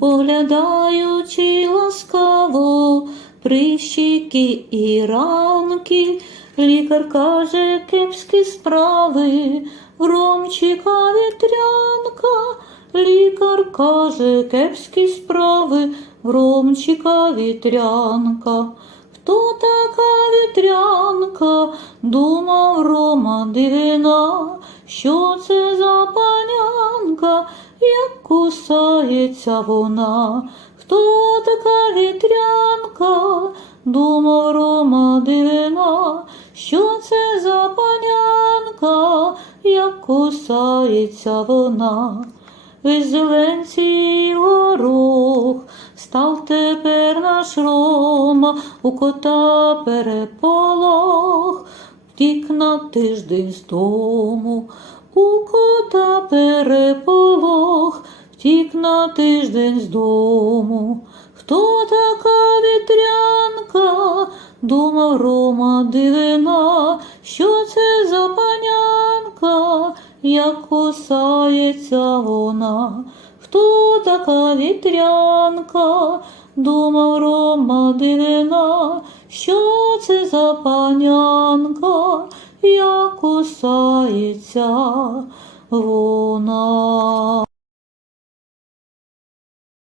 поглядаючи ласкаво, прищики і ранки, лікар каже кепські справи, громчика вітрянка, лікар каже кепські справи, громчика вітрянка. Хто така вітрянка? Думав Рома дивина, що це за панянка, як кусається вона. Хто така вітрянка? Думав Рома дивина, що це за панянка, як кусається вона. Із зеленці горох став тепер наш Рома, у кота переполох, втік на тиждень з дому, у кота переполох, втік на тиждень з дому. Хто така вітрянка? Думав Рома дивина, що це за панянка, як кусається вона. Хто така вітрянка? Думав Рома дивина, що це за панянка, як кусається вона.